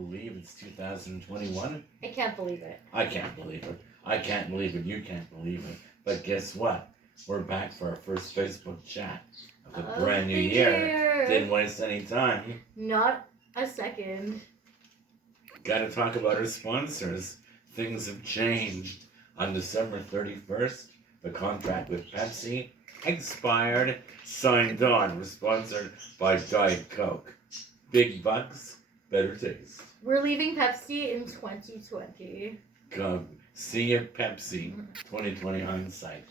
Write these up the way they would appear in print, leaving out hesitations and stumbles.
believe it's 2021. I can't believe it. I can't believe it. I can't believe it. You can't believe it. But guess what? We're back for our first Facebook chat of the brand new year. Didn't waste any time. Not a second. Got to talk about our sponsors. Things have changed. On December 31st, the contract with Pepsi expired, signed on. We're sponsored by Diet Coke. Big bucks, better taste. We're leaving Pepsi in 2020. Come, see you, Pepsi. 2020 hindsight.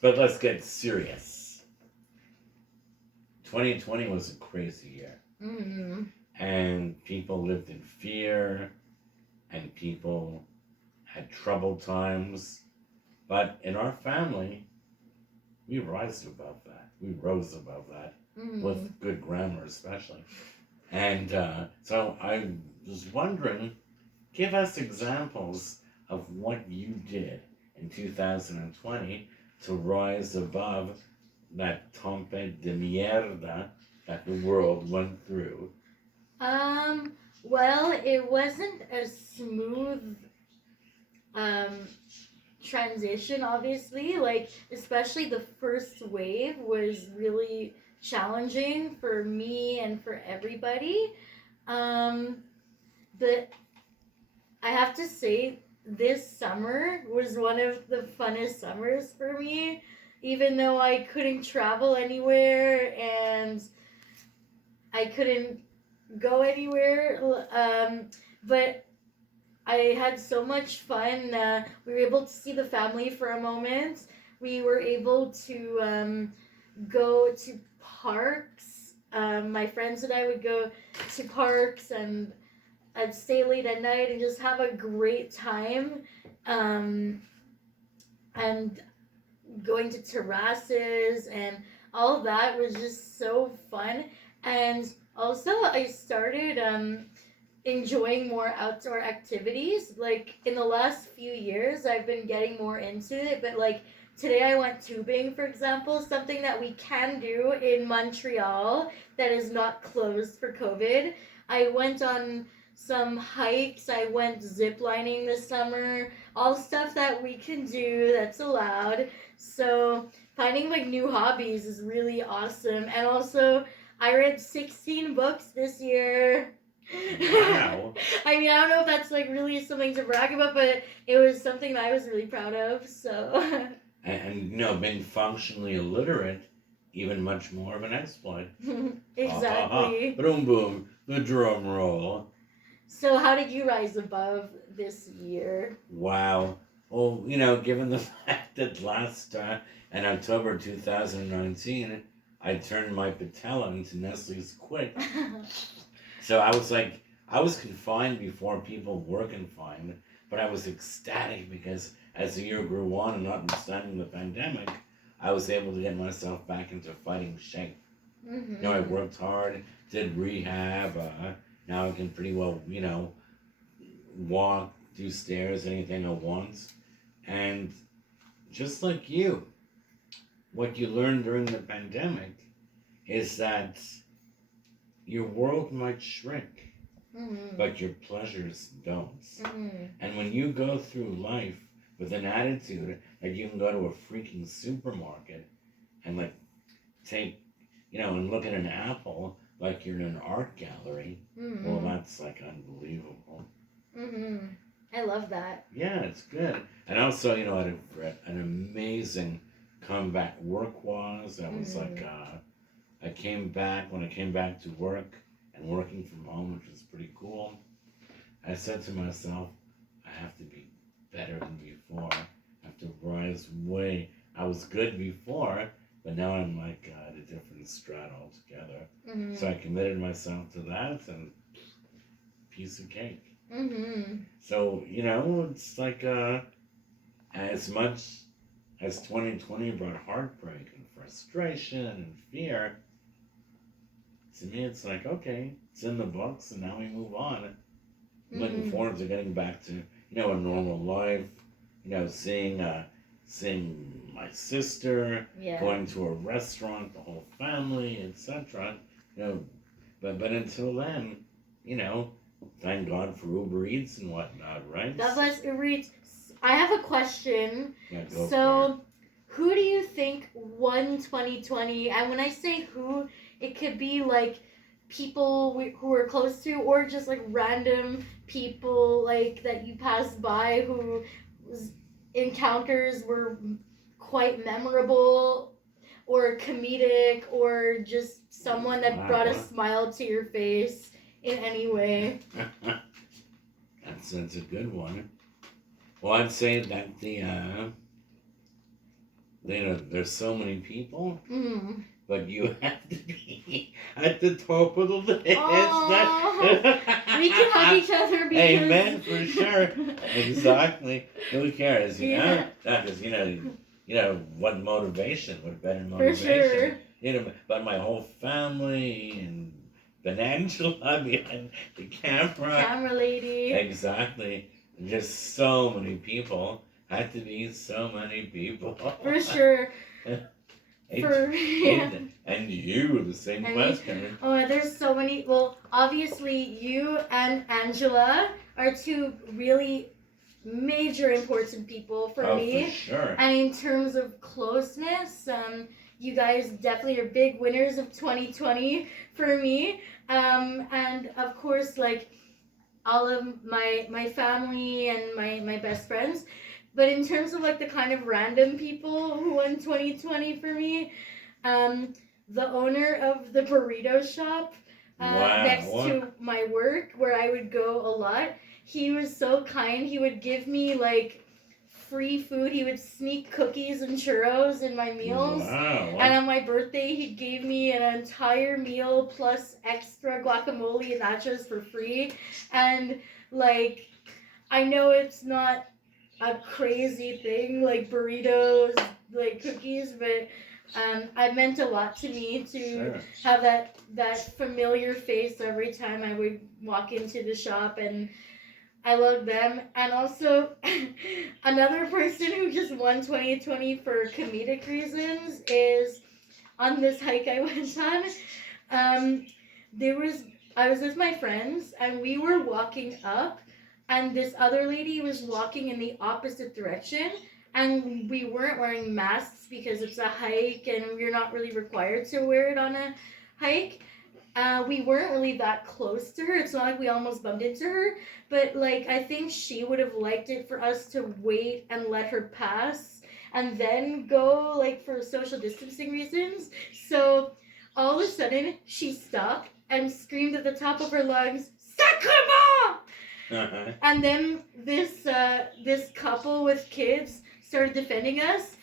But let's get serious. 2020 was a crazy year. Mm-hmm. And people lived in fear, and people had troubled times. But in our family, we rose above that. With good grammar especially. And so I was wondering, give us examples of what you did in 2020 to rise above that tempête de mierda that the world went through. Well, it wasn't a smooth transition, obviously. Like, especially the first wave was really challenging for me and for everybody. But I have to say, this summer was one of the funnest summers for me, even though I couldn't travel anywhere and I couldn't go anywhere. But I had so much fun. We were able to see the family for a moment. We were able to go to parks. My friends and I would go to parks, and I'd stay late at night and just have a great time. And going to terraces and all that was just so fun. And also, I started enjoying more outdoor activities. Like, in the last few years, I've been getting more into it. But, like, today I went tubing, for example, something that we can do in Montreal that is not closed for COVID. I went on some hikes. I went ziplining this summer. All stuff that we can do that's allowed. So, finding, like, new hobbies is really awesome. And also, I read 16 books this year. Wow. I mean, I don't know if that's, like, really something to brag about, but it was something that I was really proud of, so. And you know, being functionally illiterate, even much more of an exploit. Exactly. Boom, boom, the drum roll. So how did you rise above this year? Wow. Well, you know, given the fact that in October 2019, I turned my patella into Nestle's quit. So I was confined before people were confined, but I was ecstatic because as the year grew on and notwithstanding the pandemic, I was able to get myself back into fighting shape. Mm-hmm. You know, I worked hard, did rehab, now I can pretty well, you know, walk, do stairs, anything I want. And just like you, what you learned during the pandemic is that your world might shrink, but your pleasures don't. And when you go through life with an attitude that you can go to a freaking supermarket and, like, take, you know, and look at an apple like you're in an art gallery, well, that's, like, unbelievable. I love that. Yeah, it's good. And also, you know, I had an amazing comeback work-wise. I was like, when I came back to work and working from home, which was pretty cool, I said to myself, I have to be better than before. I have to rise way. I was good before, but now I'm like at a different strata altogether. So I committed myself to that, and piece of cake. So, you know, it's like as much as 2020 brought heartbreak and frustration and fear, to me it's like, okay, it's in the books and now we move on. I'm looking forward to getting back to, you know, a normal life, you know, seeing my sister, going to a restaurant, the whole family, etc. You know, but until then, you know, thank God for Uber Eats and whatnot, right? God bless Uber Eats. I have a question. Yeah, go for it. So, who do you think won 2020? And when I say who, it could be like people who are close to, or just like random people like that you passed by whose encounters were quite memorable or comedic or just someone that brought a smile to your face in any way. That's a good one. Well, I'd say that there's so many people, but you have to be at the top of the list. We can hug each other because... Amen, for sure. Exactly. Who cares, you know? Because, what motivation, what better motivation. For sure. But my whole family and Angela behind the camera. Camera lady. Exactly. Just so many people. Had to be so many people. For sure. And you, the same question. There's so many. Well, obviously, you and Angela are two really major important people for me. For sure. And in terms of closeness, you guys definitely are big winners of 2020 for me. And of course, like all of my family and my best friends. But in terms of like the kind of random people who won 2020 for me, the owner of the burrito shop next to my work where I would go a lot, he was so kind. He would give me like free food. He would sneak cookies and churros in my meals. Wow. And on my birthday, he gave me an entire meal plus extra guacamole and nachos for free. And like, I know it's not a crazy thing like burritos, like cookies, but it meant a lot to me to have that familiar face every time I would walk into the shop, and I love them. And also another person who just won 2020 for comedic reasons is on this hike I went on. I was with my friends and we were walking up, and this other lady was walking in the opposite direction, and we weren't wearing masks because it's a hike and we're not really required to wear it on a hike. We weren't really that close to her. It's not like we almost bumped into her, but like I think she would have liked it for us to wait and let her pass and then go, like for social distancing reasons. So all of a sudden she stopped and screamed at the top of her lungs, "Sacrement!" And then this couple with kids started defending us,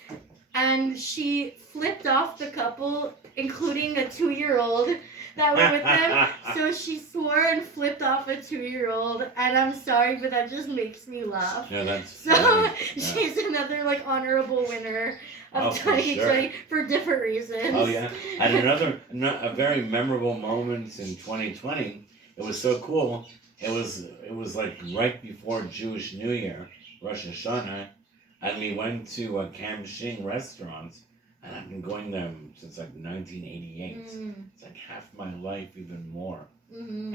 and she flipped off the couple, including a 2-year-old that were with them. So she swore and flipped off a 2-year-old, and I'm sorry, but that just makes me laugh. Yeah, that's so funny. She's another like honorable winner of for 2020 sure. for different reasons. Oh yeah, and a very memorable moment in 2020. It was so cool. It was like right before Jewish New Year, Rosh Hashanah, and we went to a Kam Shing restaurant, and I've been going there since like 1988. It's like half my life, even more. Mm-hmm.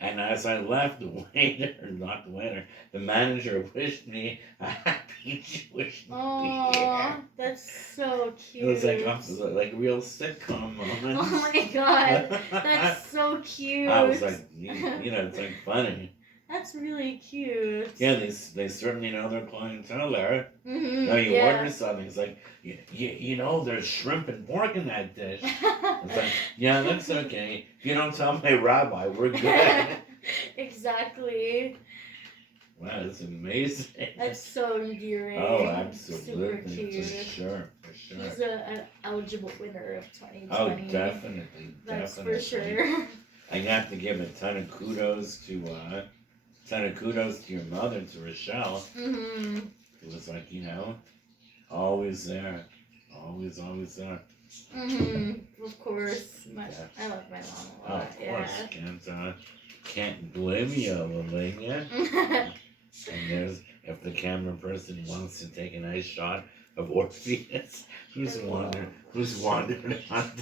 And as I left, the manager wished me a happy Jewish New Year. That's so cute. It was like a real sitcom moment. Oh my god, that's so cute. I was like, it's like funny. That's really cute. Yeah, they certainly know their clientele there. Mm-hmm, Now you order something, it's like, there's shrimp and pork in that dish. It's like, yeah, that's okay. If you don't tell my rabbi, we're good. Exactly. Wow, that's amazing. That's so endearing. Oh, absolutely. Super cute. For sure. He's an eligible winner of 2020. Oh, definitely. That's for sure. I have to give a ton of kudos to your mother, to Rochelle. Mm-hmm. It was like, always there. Always there. Mm-hmm. Of course. I love my mom a lot. Of course. Can't blame you, Lelania. And if the camera person wants to take a nice shot of Orpheus, who's wandered on.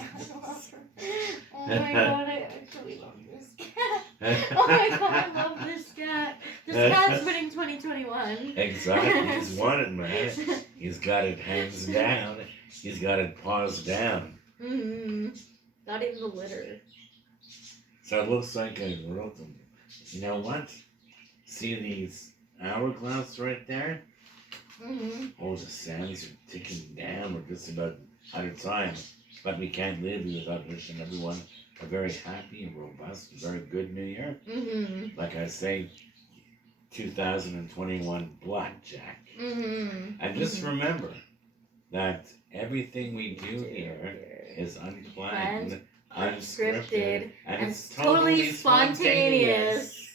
Oh my god, I actually love this cat. Oh my god, I love this cat. This cat's winning 2021. Exactly. He's won it, man. He's got it hands down. He's got it paws down. Not even the litter. So it looks like I wrote them. You know what? See these hourglass right there? Oh, the sands are ticking down. We're just about out of time. But we can't live without wishing everyone a very happy and robust, very good New Year. Like I say, 2021 blackjack. And just remember that everything we do here is unplanned, unscripted, and it's totally spontaneous.